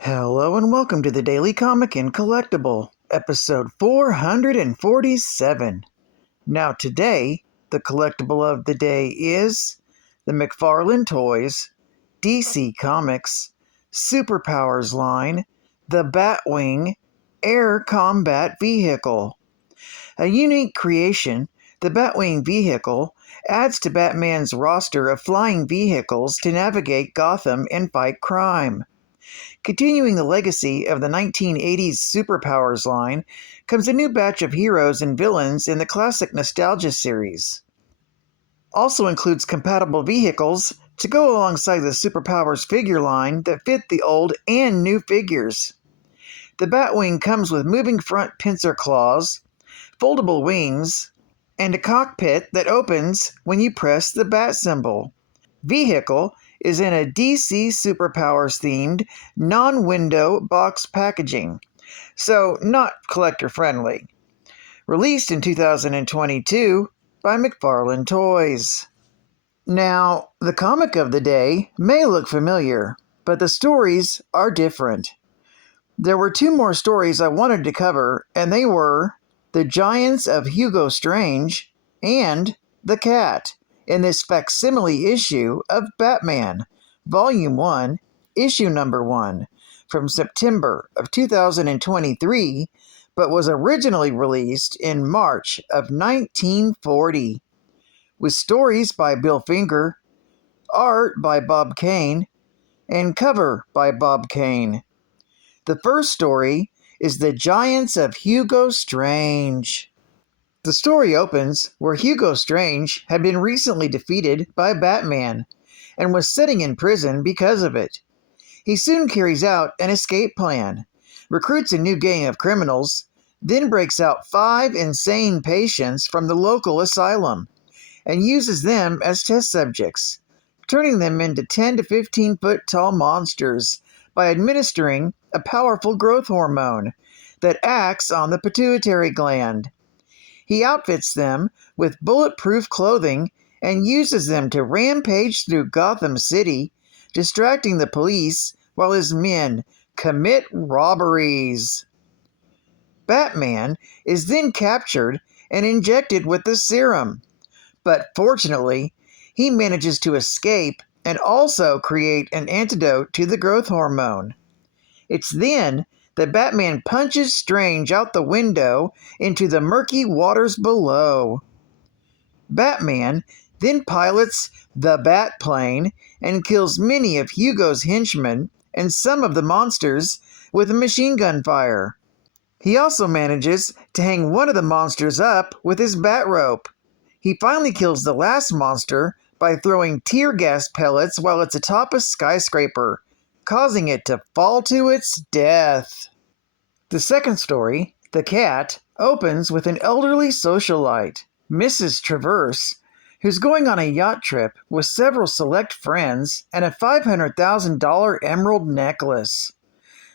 Hello and welcome to the Daily Comic and Collectible, episode 447. Now today, the collectible of the day is the McFarlane Toys, DC Comics, Superpowers line, the Batwing Air Combat Vehicle. A unique creation, the Batwing vehicle adds to Batman's roster of flying vehicles to navigate Gotham and fight crime. Continuing the legacy of the 1980s Superpowers line comes a new batch of heroes and villains in the classic Nostalgia series. Also includes compatible vehicles to go alongside the Superpowers figure line that fit the old and new figures. The Batwing comes with moving front pincer claws, foldable wings, and a cockpit that opens when you press the bat symbol. Vehicle is in a DC Superpowers themed non-window box packaging, so not collector friendly. Released in 2022 by McFarlane Toys. Now, the comic of the day may look familiar, but the stories are different. There were two more stories I wanted to cover, and they were The Giants of Hugo Strange and The Cat, in this facsimile issue of Batman, Volume 1, Issue Number 1, from September of 2023, but was originally released in March of 1940. With stories by Bill Finger, art by Bob Kane, and cover by Bob Kane. The first story is The Giants of Hugo Strange. The story opens where Hugo Strange had been recently defeated by Batman and was sitting in prison because of it. He soon carries out an escape plan, recruits a new gang of criminals, then breaks out 5 insane patients from the local asylum and uses them as test subjects, turning them into 10 to 15 foot tall monsters by administering a powerful growth hormone that acts on the pituitary gland. He outfits them with bulletproof clothing and uses them to rampage through Gotham City, distracting the police while his men commit robberies. Batman is then captured and injected with the serum, but fortunately, he manages to escape and also create an antidote to the growth hormone. It's then that Batman punches Strange out the window into the murky waters below. Batman then pilots the Batplane and kills many of Hugo's henchmen and some of the monsters with a machine gun fire. He also manages to hang one of the monsters up with his bat rope. He finally kills the last monster by throwing tear gas pellets while it's atop a skyscraper, causing it to fall to its death. The second story, The Cat, opens with an elderly socialite, Mrs. Traverse, who's going on a yacht trip with several select friends and a $500,000 emerald necklace.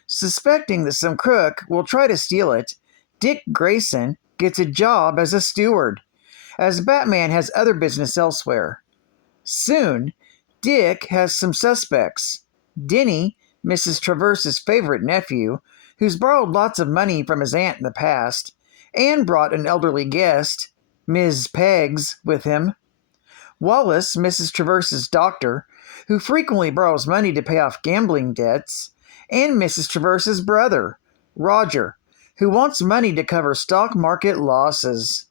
Suspecting that some crook will try to steal it, Dick Grayson gets a job as a steward, as Batman has other business elsewhere. Soon, Dick has some suspects. Denny, Mrs. Traverse's favorite nephew, who's borrowed lots of money from his aunt in the past, and brought an elderly guest, Ms. Peggs, with him. Wallace, Mrs. Traverse's doctor, who frequently borrows money to pay off gambling debts, and Mrs. Traverse's brother, Roger, who wants money to cover stock market losses.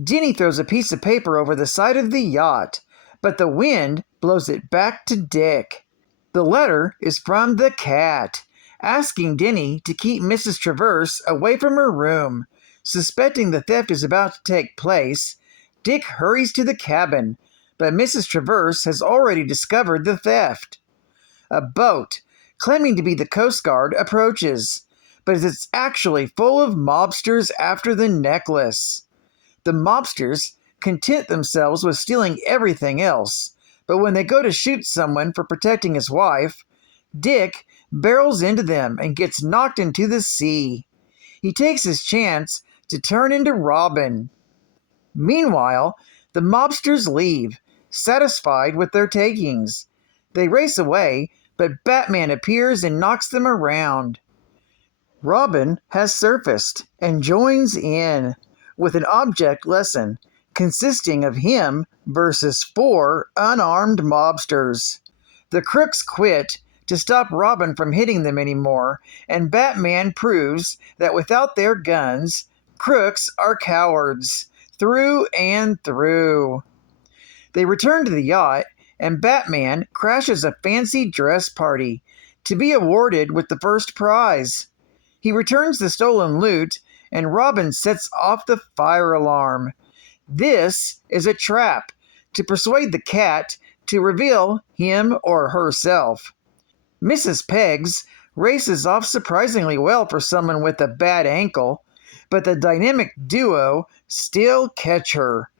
Denny throws a piece of paper over the side of the yacht, but the wind blows it back to Dick. The letter is from the Cat, asking Denny to keep Mrs. Traverse away from her room. Suspecting the theft is about to take place, Dick hurries to the cabin, but Mrs. Traverse has already discovered the theft. A boat, claiming to be the Coast Guard, approaches, but it's actually full of mobsters after the necklace. The mobsters content themselves with stealing everything else, but when they go to shoot someone for protecting his wife, Dick barrels into them and gets knocked into the sea. He takes his chance to turn into Robin. Meanwhile, the mobsters leave, satisfied with their takings. They race away, but Batman appears and knocks them around. Robin has surfaced and joins in with an object lesson consisting of him versus 4 unarmed mobsters. The crooks quit to stop Robin from hitting them anymore, and Batman proves that without their guns, crooks are cowards, through and through. They return to the yacht, and Batman crashes a fancy dress party to be awarded with the first prize. He returns the stolen loot, and Robin sets off the fire alarm. This is a trap to persuade the cat to reveal him or herself. Mrs. Peggs races off surprisingly well for someone with a bad ankle, but the dynamic duo still catch her.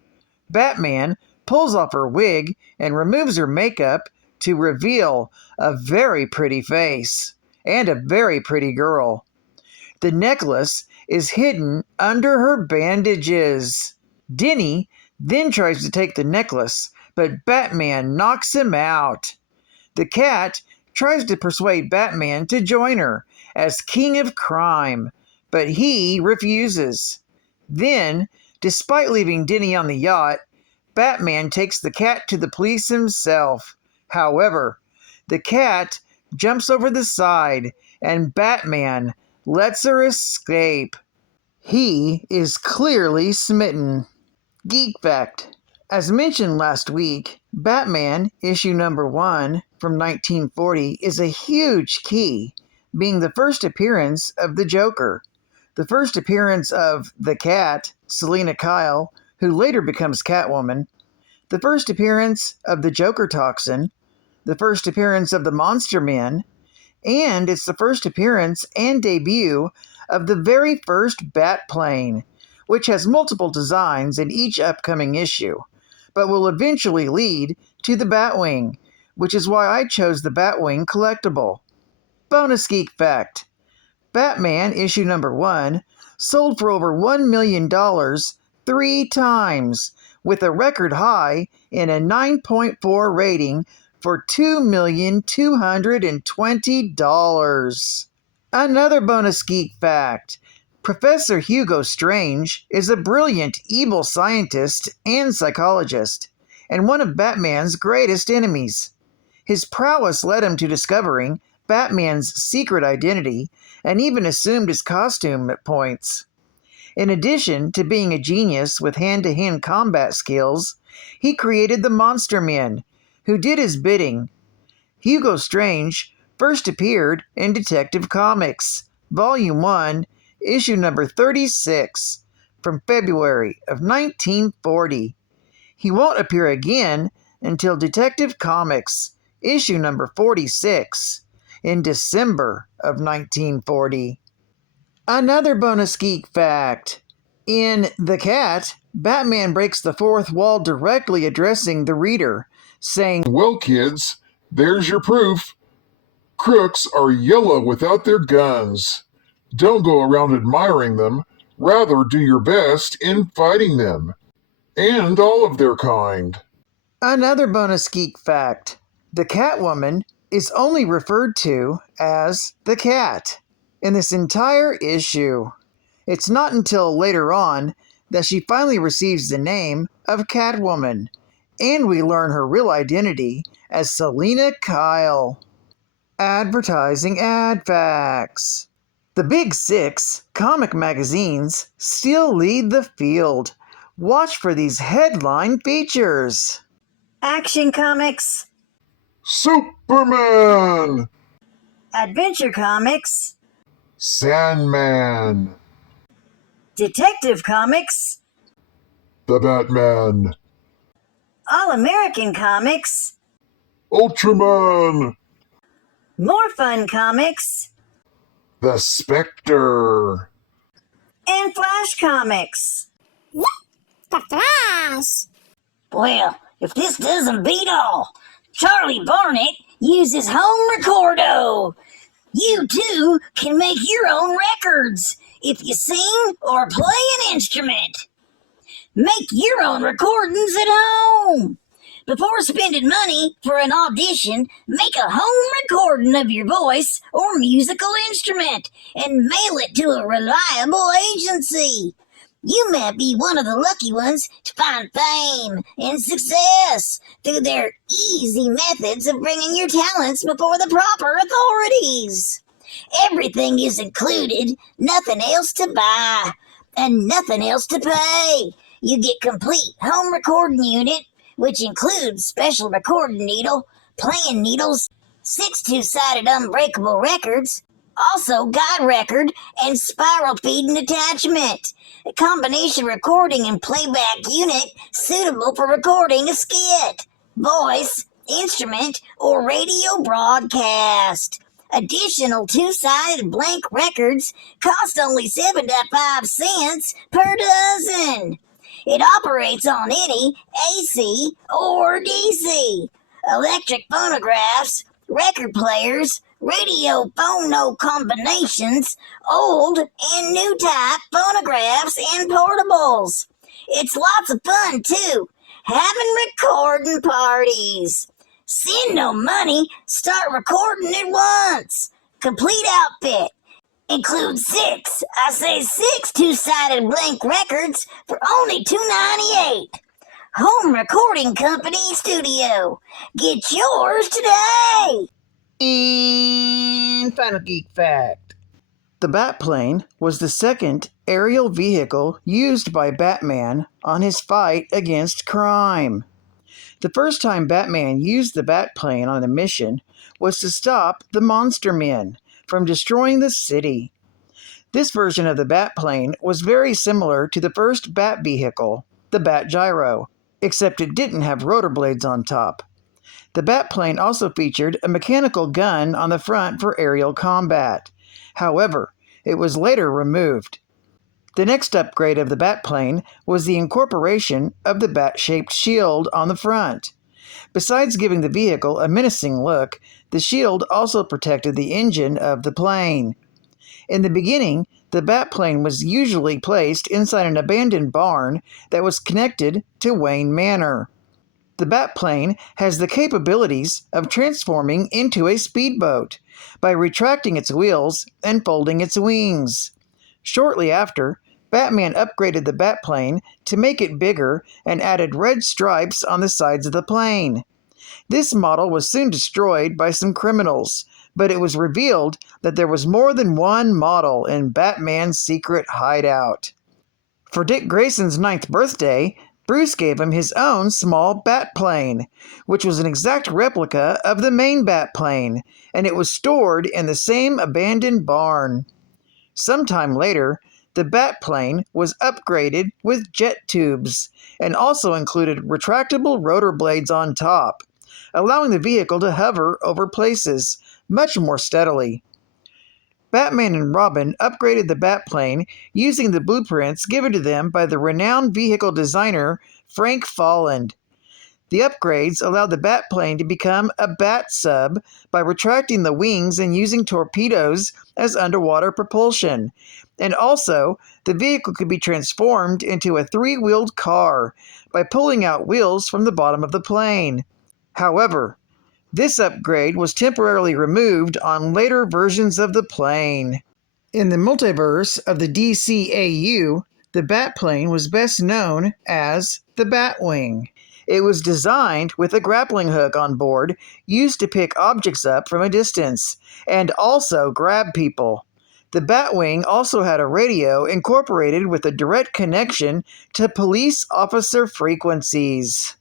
Batman pulls off her wig and removes her makeup to reveal a very pretty face and a very pretty girl. The necklace is hidden under her bandages. Denny then tries to take the necklace, but Batman knocks him out. The cat tries to persuade Batman to join her as king of crime, but he refuses. Then, despite leaving Denny on the yacht, Batman takes the cat to the police himself. However, the cat jumps over the side, and Batman lets her escape. He is clearly smitten. Geek fact. As mentioned last week, Batman issue number 1 from 1940 is a huge key, being the first appearance of the Joker, the first appearance of the Cat, Selina Kyle, who later becomes Catwoman, the first appearance of the Joker Toxin, the first appearance of the Monster Men, and it's the first appearance and debut of the very first Batplane, which has multiple designs in each upcoming issue, but will eventually lead to the Batwing, which is why I chose the Batwing collectible. Bonus geek fact. Batman issue number 1 sold for over $1 million 3 times, with a record high in a 9.4 rating for $2,220,000. Another bonus geek fact. Professor Hugo Strange is a brilliant evil scientist and psychologist, and one of Batman's greatest enemies. His prowess led him to discovering Batman's secret identity and even assumed his costume at points. In addition to being a genius with hand-to-hand combat skills, he created the Monster Men, who did his bidding. Hugo Strange first appeared in Detective Comics, Volume 1, issue number 36, from February of 1940. He won't appear again until Detective Comics, issue number 46, in December of 1940. Another bonus geek fact. In The Cat, Batman breaks the fourth wall directly addressing the reader, saying, "Well, kids, there's your proof. Crooks are yellow without their guns. Don't go around admiring them. Rather, do your best in fighting them. And all of their kind." Another bonus geek fact. The Catwoman is only referred to as the Cat in this entire issue. It's not until later on that she finally receives the name of Catwoman, and we learn her real identity as Selina Kyle. Advertising ad facts. The Big Six comic magazines still lead the field. Watch for these headline features. Action Comics, Superman! Adventure Comics, Sandman! Detective Comics, The Batman! All-American Comics, Ultraman! More Fun Comics, The Spectre! and Flash Comics. The Flash! Well, if this doesn't beat all, Charlie Barnett uses home recordo. You too can make your own records if you sing or play an instrument. Make your own recordings at home. Before spending money for an audition, make a home recording of your voice or musical instrument and mail it to a reliable agency. You may be one of the lucky ones to find fame and success through their easy methods of bringing your talents before the proper authorities. Everything is included, nothing else to buy, and nothing else to pay. You get complete home recording unit, which includes special recording needle, playing needles, 6 two-sided unbreakable records, also guide record and spiral feeding attachment. A combination recording and playback unit suitable for recording a skit, voice, instrument, or radio broadcast. Additional two-sided blank records cost only 75 cents per dozen. It operates on any AC or DC, electric phonographs, record players, radio phono combinations, old and new type phonographs and portables. It's lots of fun too, having recording parties. Send no money, start recording at once. Complete outfit. Includes 6 two-sided blank records for only $2.98. Home Recording Company Studio. Get yours today. And final geek fact. The Batplane was the second aerial vehicle used by Batman on his fight against crime. The first time Batman used the Batplane on a mission was to stop the Monster Men from destroying the city. This version of the Batplane was very similar to the first Bat vehicle, the Bat Gyro, except it didn't have rotor blades on top. The Batplane also featured a mechanical gun on the front for aerial combat. However, it was later removed. The next upgrade of the Batplane was the incorporation of the bat-shaped shield on the front. Besides giving the vehicle a menacing look, the shield also protected the engine of the plane. In the beginning, the Batplane was usually placed inside an abandoned barn that was connected to Wayne Manor. The Batplane has the capabilities of transforming into a speedboat by retracting its wheels and folding its wings. Shortly after, Batman upgraded the Batplane to make it bigger and added red stripes on the sides of the plane. This model was soon destroyed by some criminals, but it was revealed that there was more than one model in Batman's secret hideout. For Dick Grayson's 9th birthday, Bruce gave him his own small Batplane, which was an exact replica of the main Batplane, and it was stored in the same abandoned barn. Sometime later, the Batplane was upgraded with jet tubes and also included retractable rotor blades on top, allowing the vehicle to hover over places much more steadily. Batman and Robin upgraded the Batplane using the blueprints given to them by the renowned vehicle designer Frank Folland. The upgrades allowed the Batplane to become a bat sub by retracting the wings and using torpedoes as underwater propulsion. And also, the vehicle could be transformed into a 3-wheeled car by pulling out wheels from the bottom of the plane. However, this upgrade was temporarily removed on later versions of the plane. In the multiverse of the DCAU, the Batplane was best known as the Batwing. It was designed with a grappling hook on board used to pick objects up from a distance and also grab people. The Batwing also had a radio incorporated with a direct connection to police officer frequencies.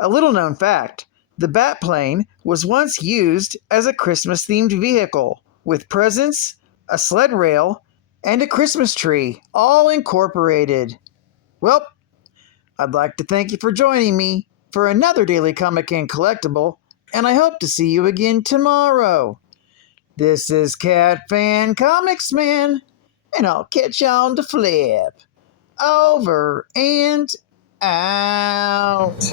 A little-known fact, the Batplane was once used as a Christmas-themed vehicle, with presents, a sled rail, and a Christmas tree, all incorporated. Well, I'd like to thank you for joining me for another Daily Comic and Collectible, and I hope to see you again tomorrow. This is Cat Fan Comics Man, and I'll catch you on the flip. Over and out.